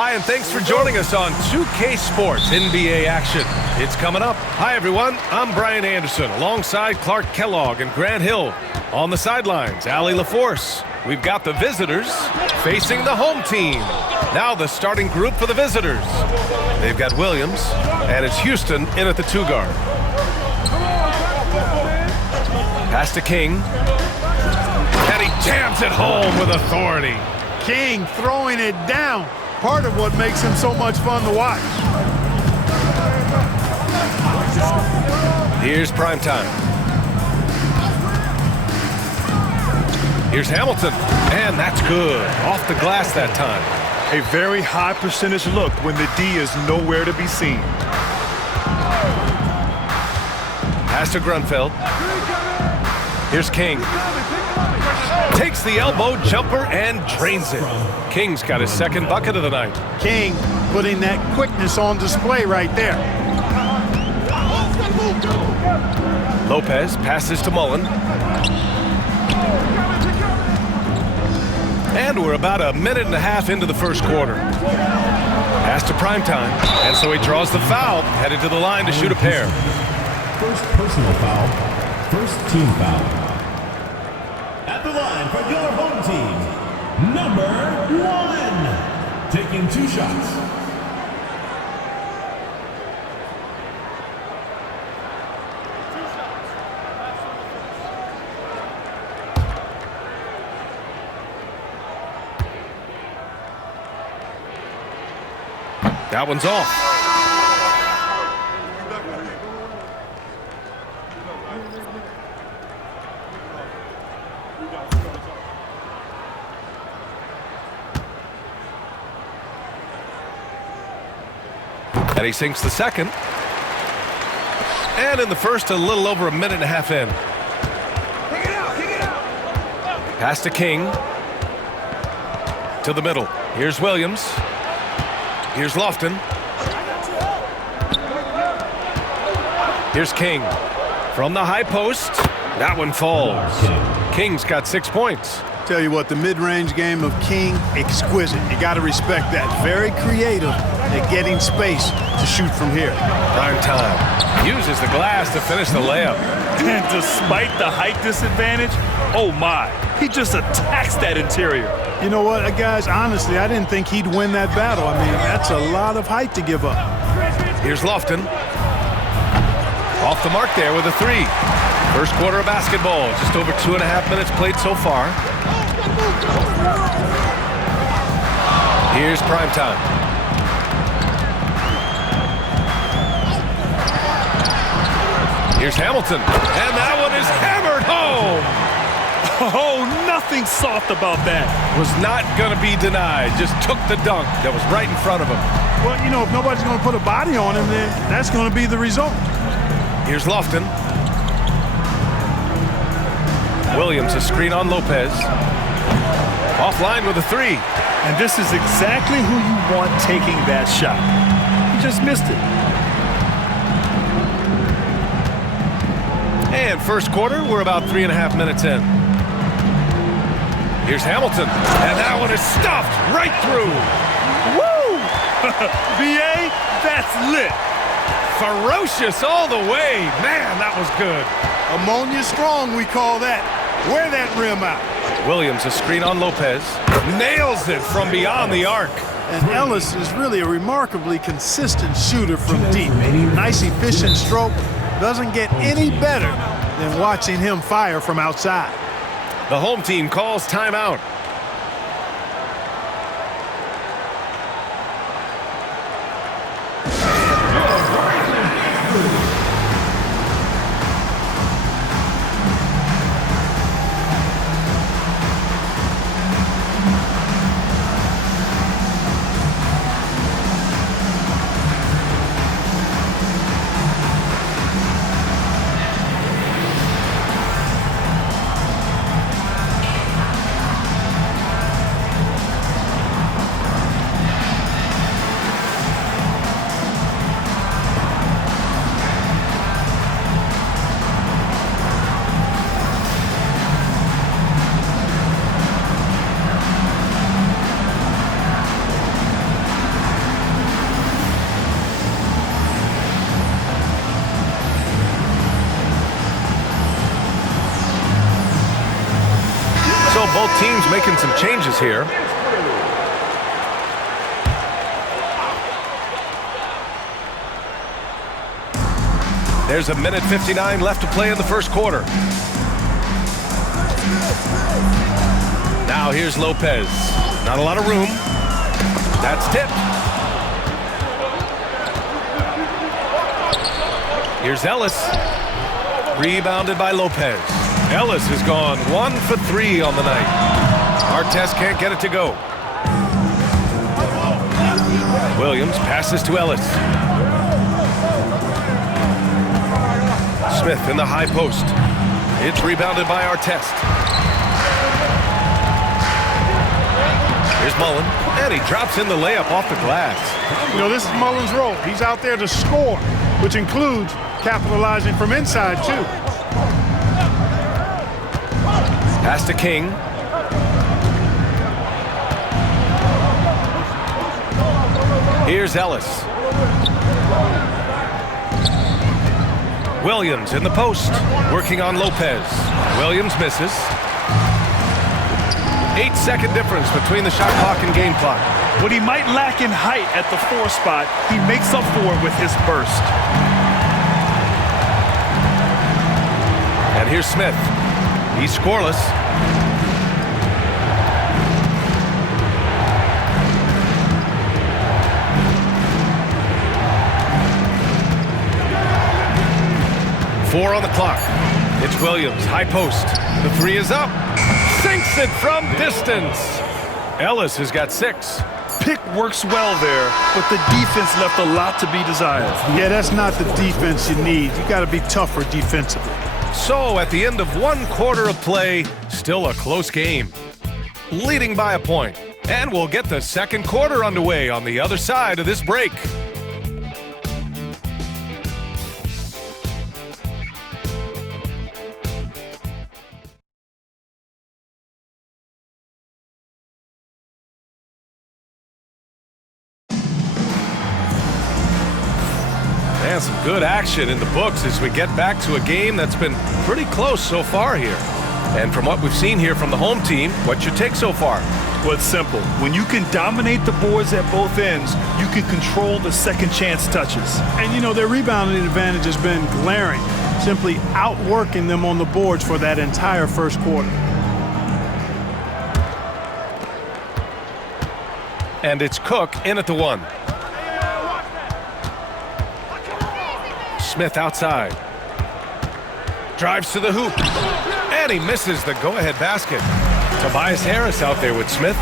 Hi, and thanks for joining us on 2K Sports NBA action. It's coming up. Hi, everyone. I'm Brian Anderson alongside Clark Kellogg and Grant Hill. On the sidelines, Allie LaForce. We've got the visitors facing the home team. Now the starting group for the visitors. They've got Williams, and it's Houston in at the 2-guard. Pass to King. And he jams it home with authority. King throwing it down. Part of what makes him so much fun to watch. Here's prime time. Here's Hamilton, and that's good. Off the glass that time. A very high percentage look when the D is nowhere to be seen. Pass to Grunfeld. Here's King. Takes the elbow jumper and drains it. King's got his second bucket of the night. King putting that quickness on display right there. Lopez passes to Mullen. And we're about a minute and a half into the first quarter. Pass to Primetime. And so he draws the foul, headed to the line to shoot a pair. First personal foul, first team foul. At the line for your home team, number 1, taking 2 shots. That one's off. And he sinks the second. And in the first, a little over a minute and a half in. Pass to King. To the middle. Here's Williams. Here's Lofton. Here's King. From the high post. That one falls. King's got 6 points. Tell you what, the mid-range game of King, exquisite. You got to respect that. Very creative at getting space to shoot from here. Prime time. Uses the glass to finish the layup. And despite the height disadvantage, oh my, he just attacks that interior. You know what, guys, honestly, I didn't think he'd win that battle. I mean, that's a lot of height to give up. Here's Lofton. Off the mark there with a 3. First quarter of basketball. Just over 2.5 minutes played so far. Here's Primetime. Here's Hamilton. And that one is hammered home. Oh, nothing soft about that. Was not going to be denied. Just took the dunk that was right in front of him. Well, you know, if nobody's going to put a body on him, then that's going to be the result. Here's Lofton. Williams, a screen on Lopez. Offline with a 3. And this is exactly who you want taking that shot. He just missed it. And first quarter, we're about 3.5 minutes in. Here's Hamilton. And that one is stuffed right through. Woo! BA, that's lit. Ferocious all the way. Man, that was good. Ammonia strong, we call that. Wear that rim out. Williams, a screen on Lopez. Nails it from beyond the arc. And Ellis is really a remarkably consistent shooter from deep. Nice, efficient stroke. Doesn't get any better than watching him fire from outside. The home team calls timeout. Both teams making some changes here. There's 1:59 left to play in the first quarter. Now here's Lopez. Not a lot of room. That's tipped. Here's Ellis. Rebounded by Lopez. Ellis has gone 1 for 3 on the night. Artest can't get it to go. Williams passes to Ellis. Smith in the high post. It's rebounded by Artest. Here's Mullen, and he drops in the layup off the glass. You know, this is Mullen's role. He's out there to score, which includes capitalizing from inside, too. Pass to King. Here's Ellis. Williams in the post, working on Lopez. Williams misses. 8-second difference between the shot clock and game clock. What he might lack in height at the 4 spot, he makes up for it with his burst. And here's Smith. He's scoreless. Four on the clock. It's Williams, high post. The three is up. Sinks it from distance. Ellis has got 6. Pick works well there, but the defense left a lot to be desired. Yeah, that's not the defense you need. You got to be tougher defensively. So at the end of 1 quarter of play, still a close game. Leading by a point. And we'll get the second quarter underway on the other side of this break. And some good action in the books as we get back to a game that's been pretty close so far here. And from what we've seen here from the home team, what's your take so far? Well, it's simple. When you can dominate the boards at both ends, you can control the second chance touches. And, you know, their rebounding advantage has been glaring, simply outworking them on the boards for that entire first quarter. And it's Cook in at the 1. Smith outside. Drives to the hoop. And he misses the go-ahead basket. Tobias Harris out there with Smith.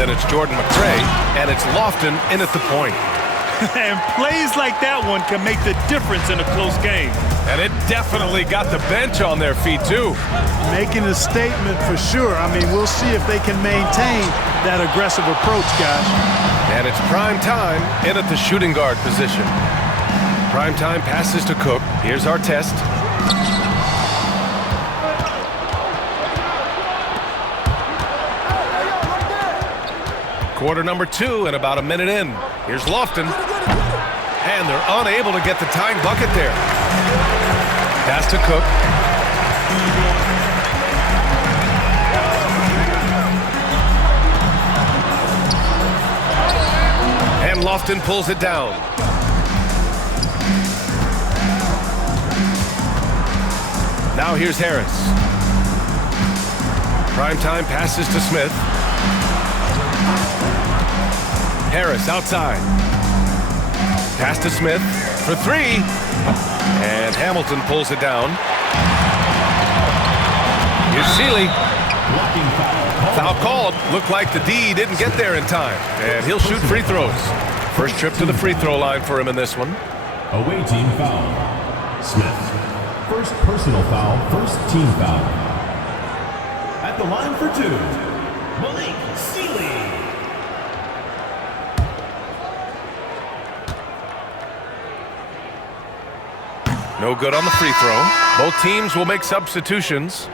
Then it's Jordan McRae. And it's Lofton in at the point. And plays like that one can make the difference in a close game. And it definitely got the bench on their feet, too. Making a statement for sure. I mean, we'll see if they can maintain that aggressive approach, guys. And it's prime time in at the shooting guard position. Prime time passes to Cook. Here's Artest. Quarter number 2 and about a minute in. Here's Lofton. And they're unable to get the tying bucket there. Pass to Cook. And Lofton pulls it down. Now here's Harris. Primetime passes to Smith. Harris outside. Pass to Smith for 3. And Hamilton pulls it down. Here's Seeley. Foul called. Looked like the D didn't get there in time. And he'll shoot free throws. First trip to the free throw line for him in this one. Away team foul. Smith. First personal foul, first team foul. At the line for 2, Malik Seeley. No good on the free throw. Both teams will make substitutions.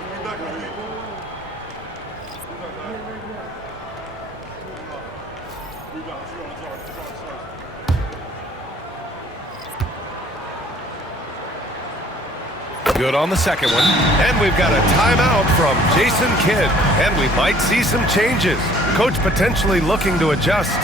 Good on the second one. And we've got a timeout from Jason Kidd. And we might see some changes. Coach potentially looking to adjust.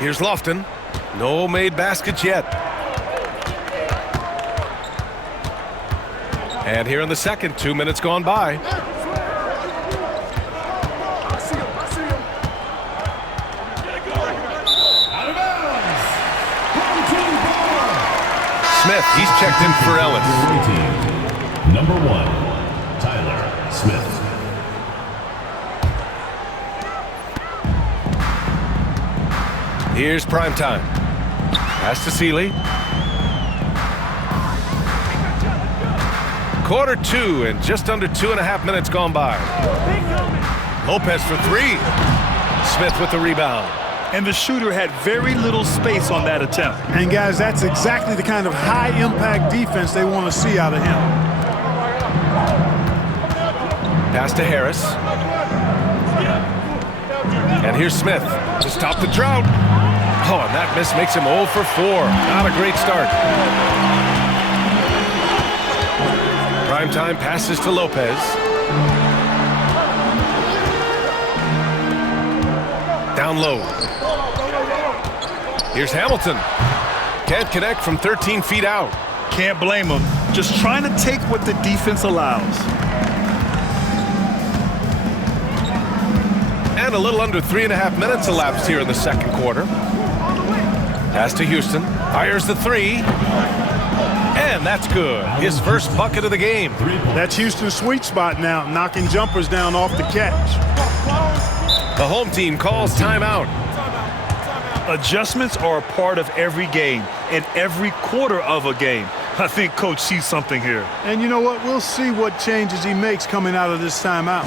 Here's Lofton. No made baskets yet. And here in the second, 2 minutes gone by. Smith, he's checked in for Ellis. Number 1, Tyler Smith. Here's Primetime. Pass to Sealy. Quarter 2 and just under 2.5 minutes gone by. Lopez for 3. Smith with the rebound. And the shooter had very little space on that attempt. And guys, that's exactly the kind of high-impact defense they want to see out of him. Pass to Harris. And here's Smith to stop the drought. Oh, and that miss makes him 0 for 4. Not a great start. Primetime passes to Lopez. Down low. Here's Hamilton. Can't connect from 13 feet out. Can't blame him. Just trying to take what the defense allows. And a little under 3.5 minutes elapsed here in the second quarter. Pass to Houston. Fires the 3. And that's good. His first bucket of the game. That's Houston's sweet spot now, knocking jumpers down off the catch. The home team calls timeout. Adjustments are a part of every game and every quarter of a game. I think Coach sees something here. And you know what? We'll see what changes he makes coming out of this timeout.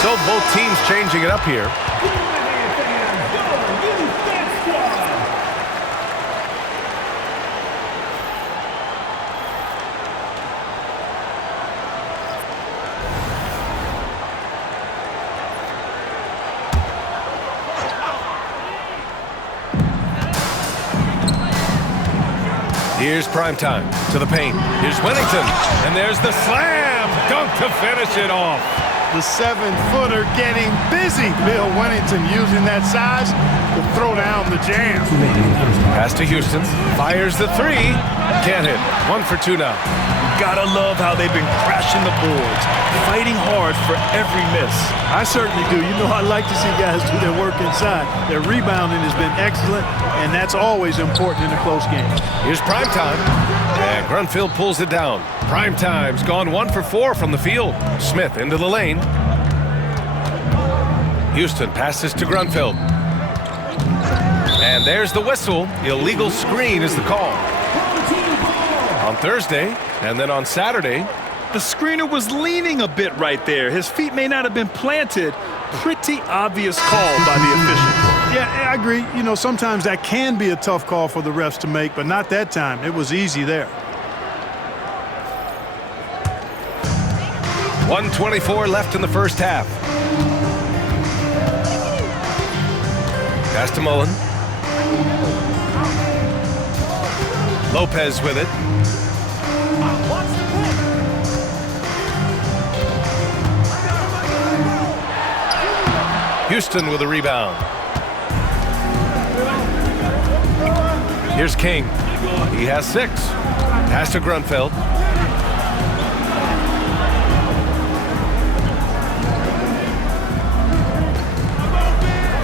So both teams changing it up here. Here's Primetime to the paint. Here's Whittington. And there's the slam dunk to finish it off. The 7-footer getting busy. Bill Wennington using that size to throw down the jam. Pass to Houston. Fires the three. Can't hit. 1 for 2 now. Gotta love how they've been crashing the boards, fighting hard for every miss. I certainly do. You know, I like to see guys do their work inside. Their rebounding has been excellent, and that's always important in a close game. Here's Primetime, and Grunfeld pulls it down. Primetime's gone 1 for 4 from the field. Smith into the lane. Houston passes to Grunfeld. And there's the whistle. Illegal screen is the call. On Thursday, and then on Saturday. The screener was leaning a bit right there. His feet may not have been planted. Pretty obvious call by the official. Yeah, I agree. You know, sometimes that can be a tough call for the refs to make, but not that time. It was easy there. 1:24 left in the first half. Pass to Mullen. Lopez with it. Houston with a rebound. Here's King. He has 6. Pass to Grunfeld.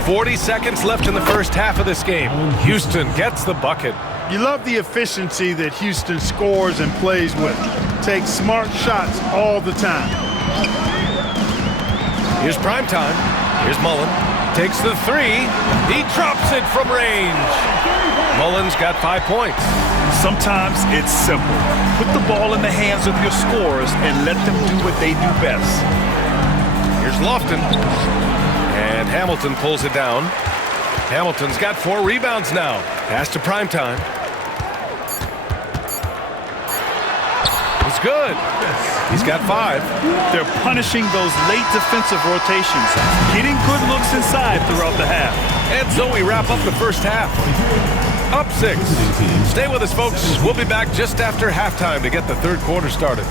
"40 seconds left in the first half of this game. Houston gets the bucket. You love the efficiency that Houston scores and plays with. Takes smart shots all the time. Here's Primetime. Here's Mullen. Takes the 3. He drops it from range. Mullen's got 5 points. Sometimes it's simple. Put the ball in the hands of your scorers and let them do what they do best. Here's Lofton. And Hamilton pulls it down. Hamilton's got 4 rebounds now. Pass to Primetime. It's good. He's got 5. They're punishing those late defensive rotations, getting good looks inside throughout the half. And so we wrap up the first half. Up 6. Stay with us, folks. We'll be back just after halftime to get the third quarter started.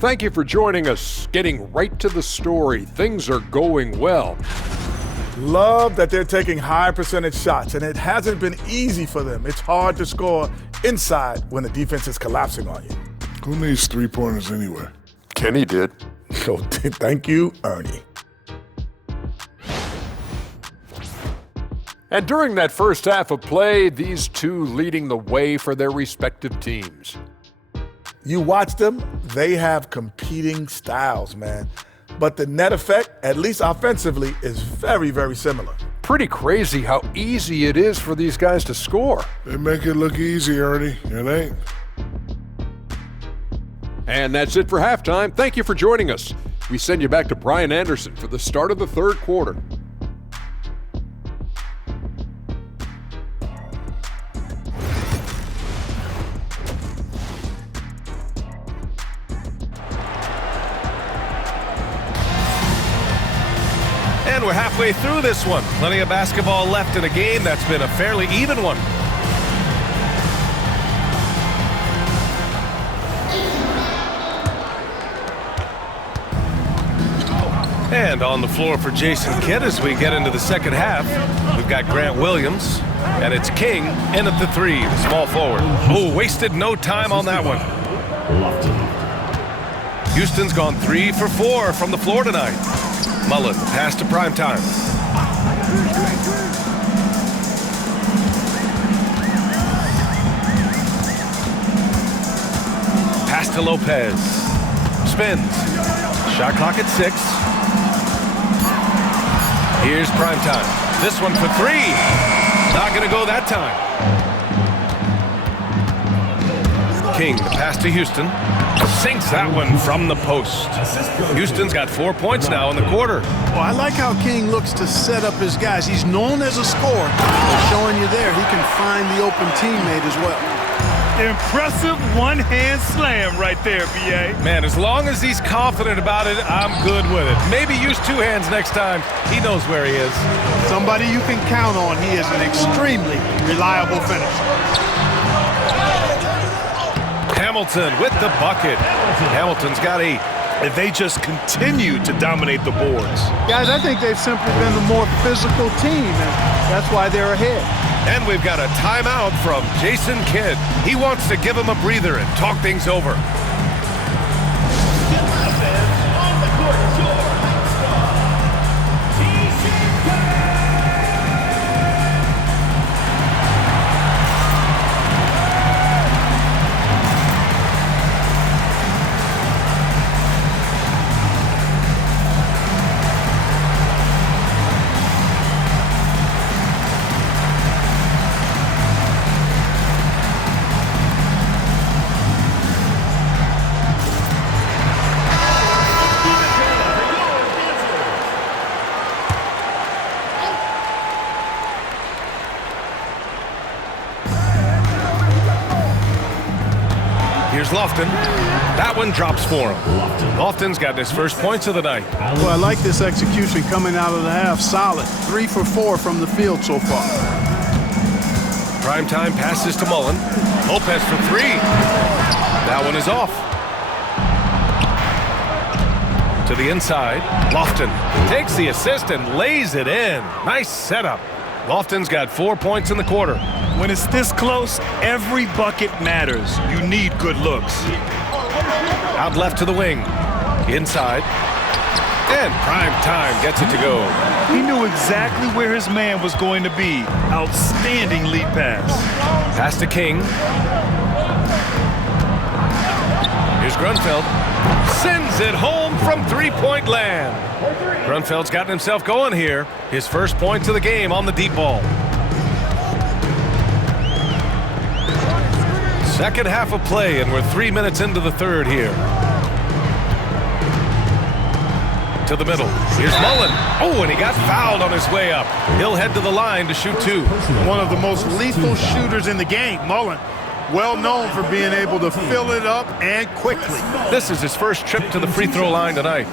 Thank you for joining us. Getting right to the story. Things are going well. Love that they're taking high percentage shots, and it hasn't been easy for them. It's hard to score inside when the defense is collapsing on you. Who needs 3-pointers anyway? Kenny did. So thank you, Ernie. And during that first half of play, these two leading the way for their respective teams. You watch them, they have competing styles, man. But the net effect, at least offensively, is very, very similar. Pretty crazy how easy it is for these guys to score. They make it look easy, Ernie. It ain't. And that's it for halftime. Thank you for joining us. We send you back to Brian Anderson for the start of the third quarter. And we're halfway through this one. Plenty of basketball left in a game that's been a fairly even one. And on the floor for Jason Kidd as we get into the second half, we've got Grant Williams, and it's King in at the 3, the small forward. Oh, wasted no time on that one. Houston's gone 3 for 4 from the floor tonight. Mullen, pass to Primetime. Pass to Lopez. Spins. Shot clock at 6. Here's Primetime. This one for 3. Not going to go that time. King, the pass to Houston. Sinks that one from the post. Houston's got 4 points now in the quarter. Well, I like how King looks to set up his guys. He's known as a scorer. But showing you there, he can find the open teammate as well. Impressive one-hand slam right there, B.A. Man, as long as he's confident about it, I'm good with it. Maybe use two hands next time. He knows where he is. Somebody you can count on. He is an extremely reliable finisher. Hamilton with the bucket. Hamilton's got 8. They just continue to dominate the boards. Guys, I think they've simply been the more physical team, and that's why they're ahead. And we've got a timeout from Jason Kidd. He wants to give him a breather and talk things over. Here's Lofton. That one drops for him. Lofton's got his first points of the night. Well, I like this execution coming out of the half. Solid. 3 for 4 from the field so far. Primetime passes to Mullen. Lopez for 3. That one is off. To the inside. Lofton takes the assist and lays it in. Nice setup. Lofton's got 4 points in the quarter. When it's this close, every bucket matters. You need good looks. Out left to the wing. Inside. And Primetime gets it to go. He knew exactly where his man was going to be. Outstanding lead pass. Pass to King. Here's Grunfeld. Sends it home from three-point land. Grunfeld's gotten himself going here. His first points of the game on the deep ball. Second half of play, and we're 3 minutes into the third here. To the middle. Here's Mullen. Oh, and he got fouled on his way up. He'll head to the line to shoot 2. One of the most lethal shooters in the game, Mullen. Well known for being able to fill it up and quickly. This is his first trip to the free throw line tonight.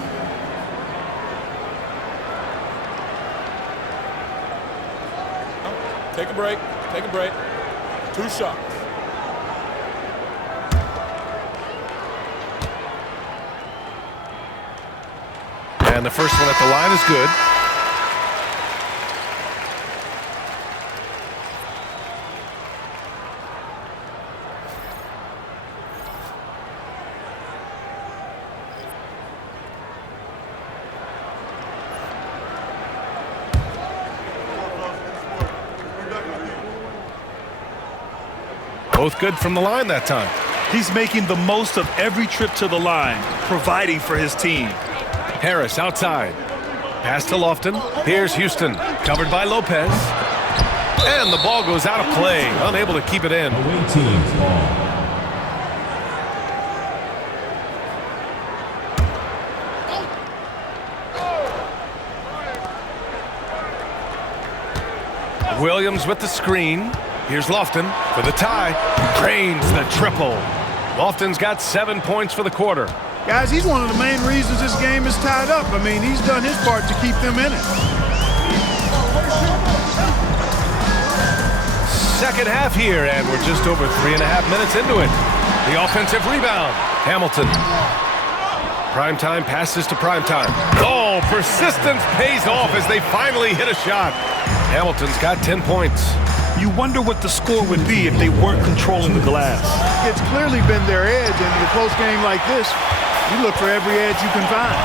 Take a break. Take a break. 2 shots. And the first one at the line is good. Both good from the line that time. He's making the most of every trip to the line, providing for his team. Harris outside. Pass to Lofton. Here's Houston. Covered by Lopez. And the ball goes out of play. Unable to keep it in. Away team's ball. Williams with the screen. Here's Lofton for the tie. Drains the triple. Lofton's got 7 points for the quarter. Guys, he's one of the main reasons this game is tied up. I mean, he's done his part to keep them in it. Second half here, and we're just over 3.5 minutes into it. The offensive rebound. Hamilton. Primetime passes to Primetime. Oh, persistence pays off as they finally hit a shot. Hamilton's got 10 points. You wonder what the score would be if they weren't controlling the glass. It's clearly been their edge, and in a close game like this, you look for every edge you can find.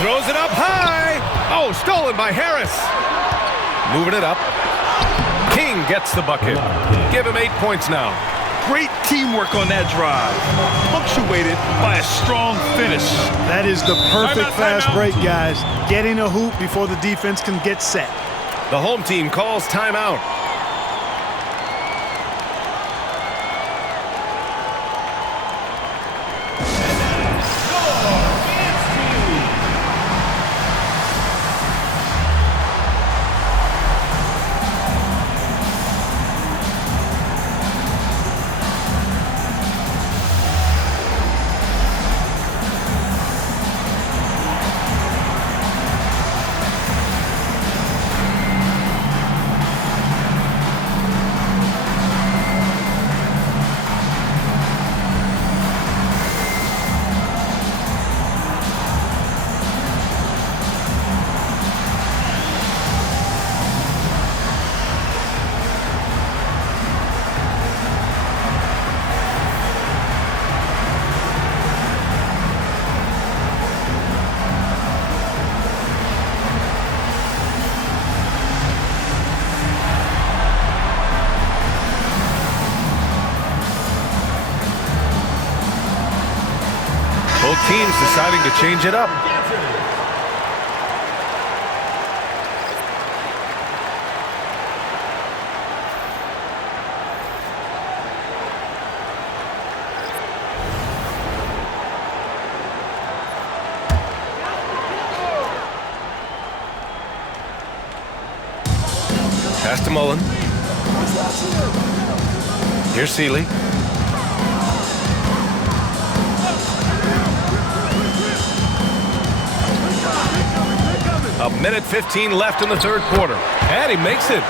Throws it up high. Oh, stolen by Harris. Moving it up. King gets the bucket. Give him 8 points now. Great teamwork on that drive. Punctuated by a strong finish. That is the perfect fast break, guys. Getting a hoop before the defense can get set. The home team calls timeout. teams deciding to change it up. Pass to Mullen. Here's Seeley. A minute 15 left in the third quarter. And he makes it.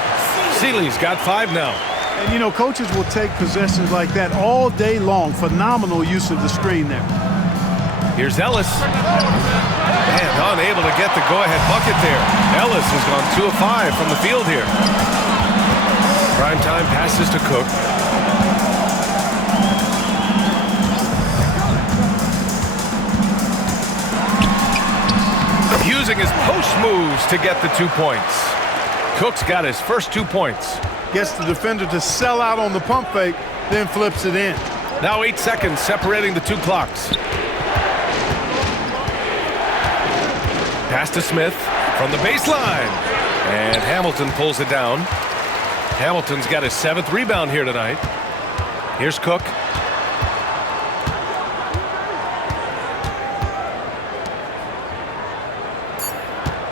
Seeley's got 5 now. And, you know, coaches will take possessions like that all day long. Phenomenal use of the screen there. Here's Ellis. And unable to get the go-ahead bucket there. Ellis has gone 2 of 5 from the field here. Primetime passes to Cook. Using his post moves to get the 2 points. Cook's got his first 2 points. Gets the defender to sell out on the pump fake, then flips it in. Now 8 seconds separating the 2 clocks. Pass to Smith from the baseline. And Hamilton pulls it down. Hamilton's got his 7th rebound here tonight. Here's Cook.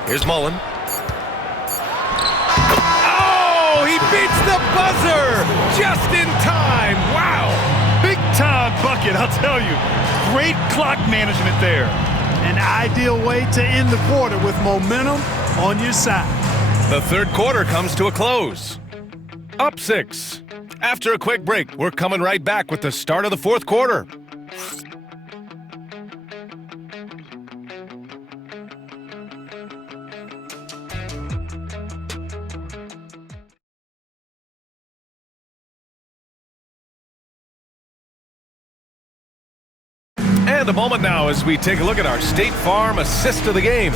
Here's Mullen. Oh, he beats the buzzer just in time. Wow. Big time bucket, I'll tell you. Great clock management there. An ideal way to end the quarter with momentum on your side. The third quarter comes to a close. Up 6. After a quick break, we're coming right back with the start of the fourth quarter. And a moment now as we take a look at our State Farm assist of the game.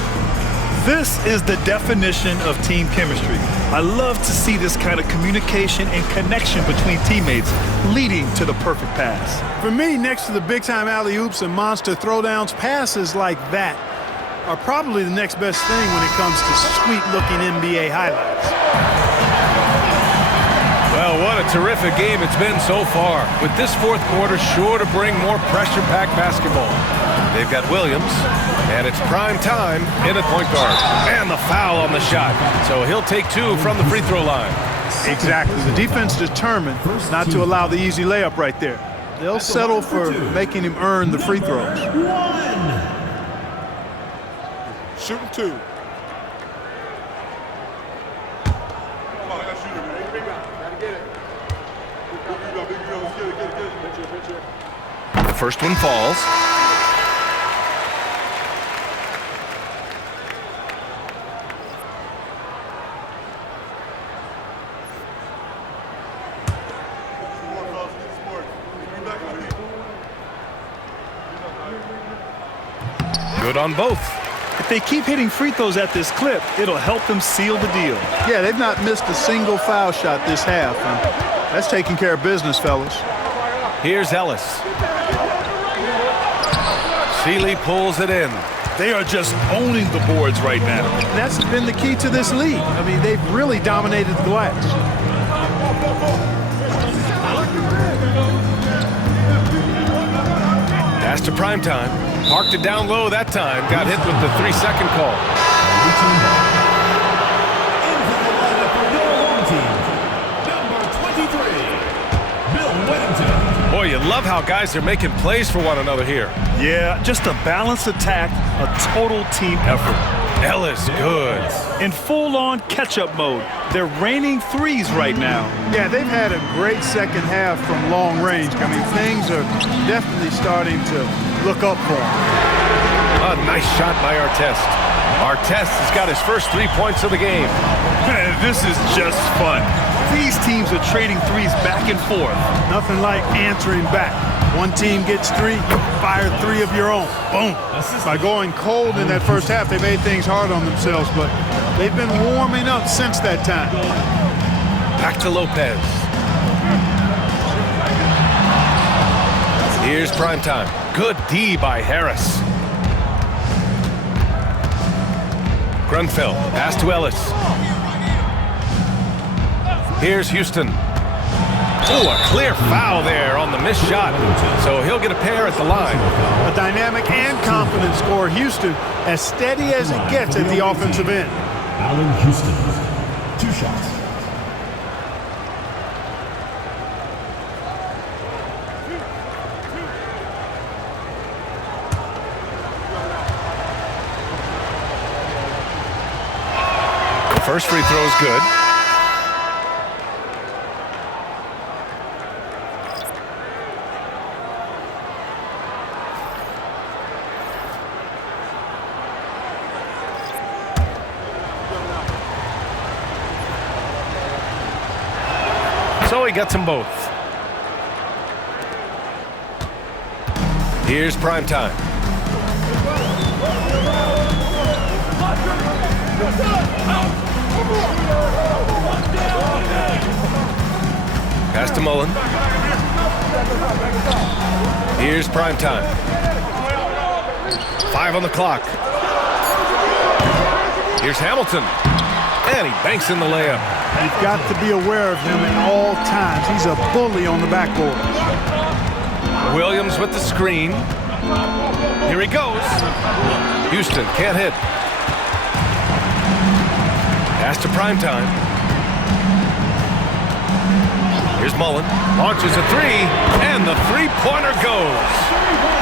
This is the definition of team chemistry. I love to see this kind of communication and connection between teammates leading to the perfect pass. For me, next to the big-time alley-oops and monster throwdowns, passes like that are probably the next best thing when it comes to sweet-looking NBA highlights. Well, what a terrific game it's been so far. With this fourth quarter sure to bring more pressure-packed basketball. They've got Williams, and it's prime time in at point guard. And the foul on the shot. So he'll take 2 from the free throw line. Exactly. The defense determined not to allow the easy layup right there. They'll settle for making him earn the free throws. Shooting 2. The first one falls. Good on both. If they keep hitting free throws at this clip, it'll help them seal the deal. Yeah, they've not missed a single foul shot this half, and that's taking care of business, fellas. Here's Ellis. Seeley pulls it in. They are just owning the boards right now. That's been the key to this league. I mean, they've really dominated the glass. Pass to primetime. Parked it down low that time. Got hit with the 3-second call. Boy, you love how guys are making plays for one another here. Yeah, just a balanced attack, a total team effort. Ellis, good. In full-on catch-up mode, they're raining threes right now. Yeah, they've had a great second half from long range. I mean, things are definitely starting to look up for them. A nice shot by Artest. Artest has got his first 3 points of the game. Man, this is just fun. These teams are trading threes back and forth. Nothing like answering back. One team gets 3, you fire 3 of your own. Boom. By going cold in that first half, they made things hard on themselves, but they've been warming up since that time. Back to Lopez. Here's primetime. Good D by Harris. Grunfeld, pass to Ellis. Here's Houston. Oh, a clear foul there on the missed shot. So he'll get a pair at the line. A dynamic and confident scorer. Houston, as steady as it gets at the offensive end. Allen Houston, 2 shots. First free throw is good. So he gets them both. Here's prime time. Pass to Mullen. Here's prime time. 5 on the clock. Here's Hamilton. And he banks in the layup. You've got to be aware of him at all times. He's a bully on the backboard. Williams with the screen. Here he goes. Houston can't hit. Pass to prime time. Here's Mullen. Launches a 3, and the three-pointer goes.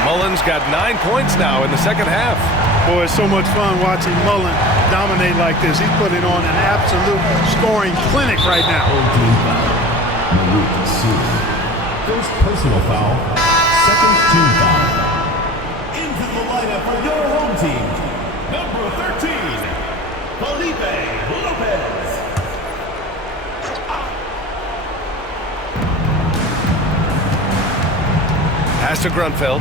Mullen's got 9 points now in the second half. Boy, it's so much fun watching Mullen dominate like this. He's putting on an absolute scoring clinic right now. Team foul. Malik Sealy. First personal foul. Second team foul. Into the lineup for your home team. Number 13, Felipe Lopez. Pass to Grunfeld.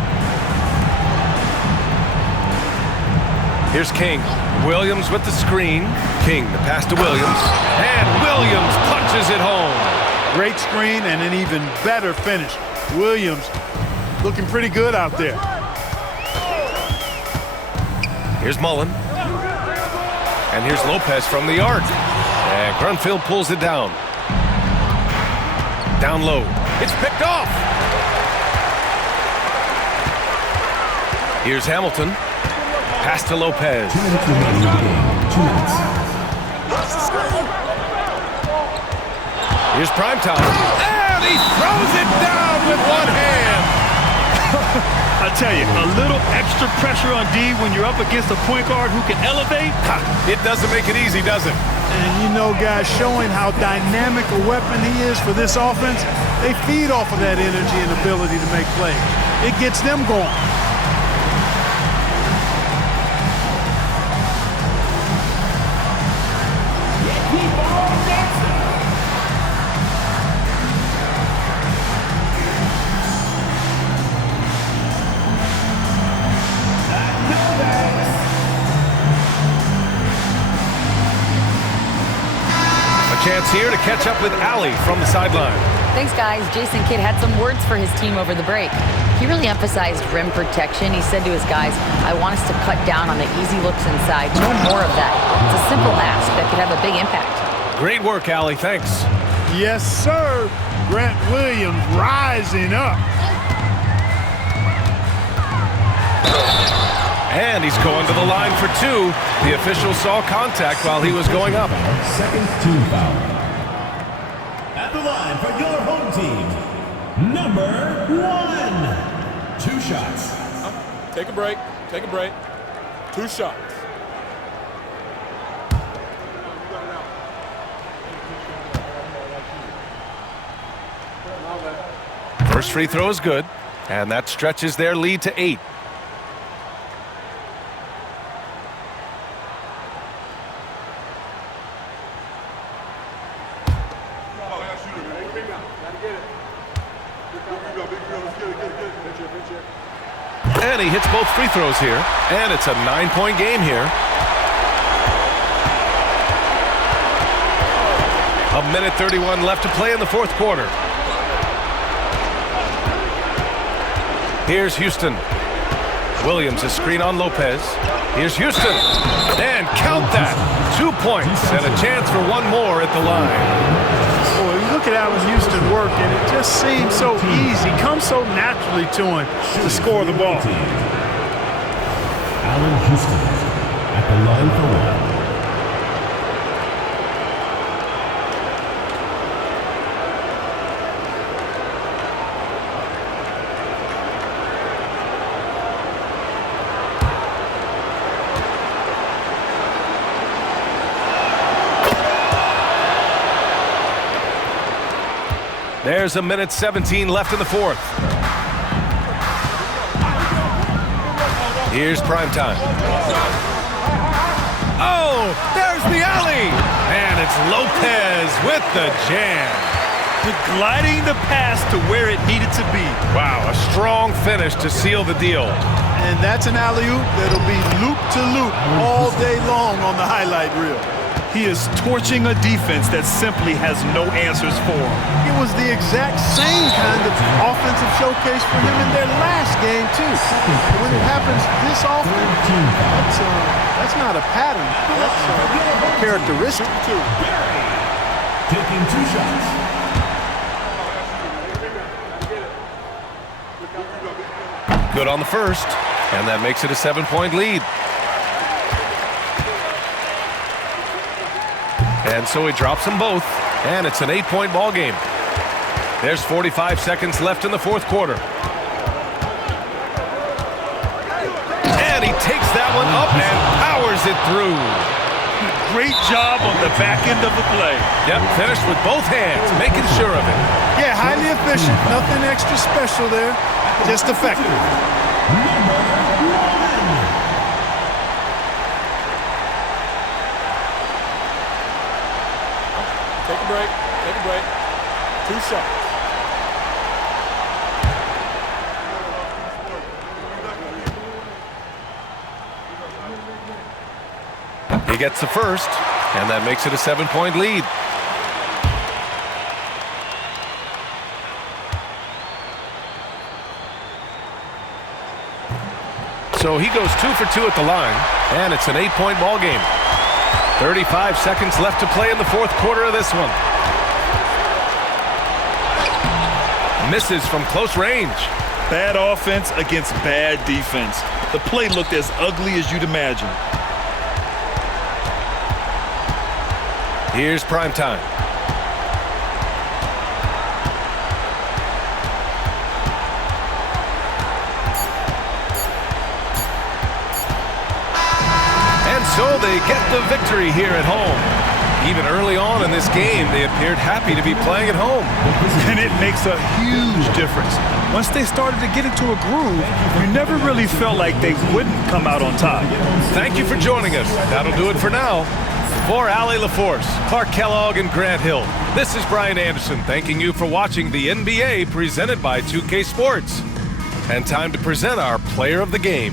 Here's King. Williams with the screen. King, the pass to Williams. And Williams punches it home. Great screen and an even better finish. Williams looking pretty good out there. Here's Mullen. And here's Lopez from the arc. And Grunfeld pulls it down. Down low. It's picked off. Here's Hamilton. Pass to Lopez. 2 minutes remaining in the game. 2 minutes. Here's prime time. And he throws it down with one hand. I tell you, a little extra pressure on D when you're up against a point guard who can elevate. It doesn't make it easy, does it? And you know, guys, showing how dynamic a weapon he is for this offense, they feed off of that energy and ability to make plays. It gets them going. Chance here to catch up with Allie from the sideline. Thanks, guys. Jason Kidd had some words for his team over the break. He really emphasized rim protection. He said to his guys, I want us to cut down on the easy looks inside. No more of that. It's a simple ask that could have a big impact. Great work, Allie. Thanks. Yes, sir. Grant Williams rising up. And he's going to the line for 2. The official saw contact while he was going up. Second team foul. At the line for your home team, number 1. 2 shots. Take a break. Take a break. 2 shots. First free throw is good, and that stretches their lead to 8. And he hits both free throws here, and it's a 9-point game here. A minute 31 left to play in the fourth quarter. Here's Houston. Williams a screen on Lopez. Here's Houston. And count that. 2 points and a chance for one more at the line. Boy, you look at Allen Houston work, and it just seems so easy. Comes so naturally to him to score the ball. Allen Houston at the line for one. There's a minute 17 left in the fourth. Here's prime time. Oh, there's the alley. And it's Lopez with the jam. Gliding the pass to where it needed to be. Wow, a strong finish to seal the deal. And that's an alley-oop that'll be loop to loop all day long on the highlight reel. He is torching a defense that simply has no answers for him. It was the exact same kind of offensive showcase for him in their last game, too. When it happens this often, that's not a pattern. That's a characteristic. Taking 2 shots. Good on the first, and that makes it a 7-point lead. And so he drops them both, and it's an 8-point ball game. There's 45 seconds left in the fourth quarter. And he takes that one up and powers it through. Great job on the back end of the play. Yep, finished with both hands, making sure of it. Yeah, highly efficient. Nothing extra special there. Just effective. Take a break. Take a break. 2 shots. He gets the first, and that makes it a 7-point lead. So he goes 2 for 2 at the line, and it's an 8-point ball game. 35 seconds left to play in the fourth quarter of this one. Misses from close range. Bad offense against bad defense. The play looked as ugly as you'd imagine. Here's prime time. So they get the victory here at home. Even early on in this game, they appeared happy to be playing at home. And it makes a huge difference. Once they started to get into a groove, you never really felt like they wouldn't come out on top. Thank you for joining us. That'll do it for now. For Allie LaForce, Clark Kellogg, and Grant Hill, this is Brian Anderson thanking you for watching the NBA presented by 2K Sports. And time to present our player of the game.